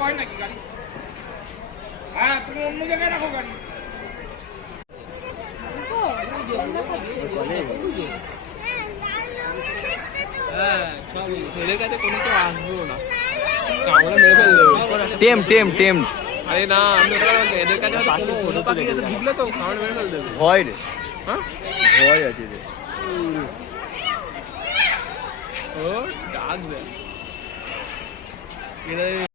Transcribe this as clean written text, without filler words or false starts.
হয় নাকি গাড়ি? হ্যাঁ, তুমি অন্য জায়গায় রাখো গাড়ি। এদের কাছে কোনো কেউ আসবেও না, আমরা মেরে ফেলবে। টেম আরে না, আমি এদের কাছে হয়তো কোনো অন্য পাখি এসে ঢুকলে তো আমরা মেরে ফেল দেবে। ভয় রে, হ্যাঁ ভয় আছে রে। ও ডাকবে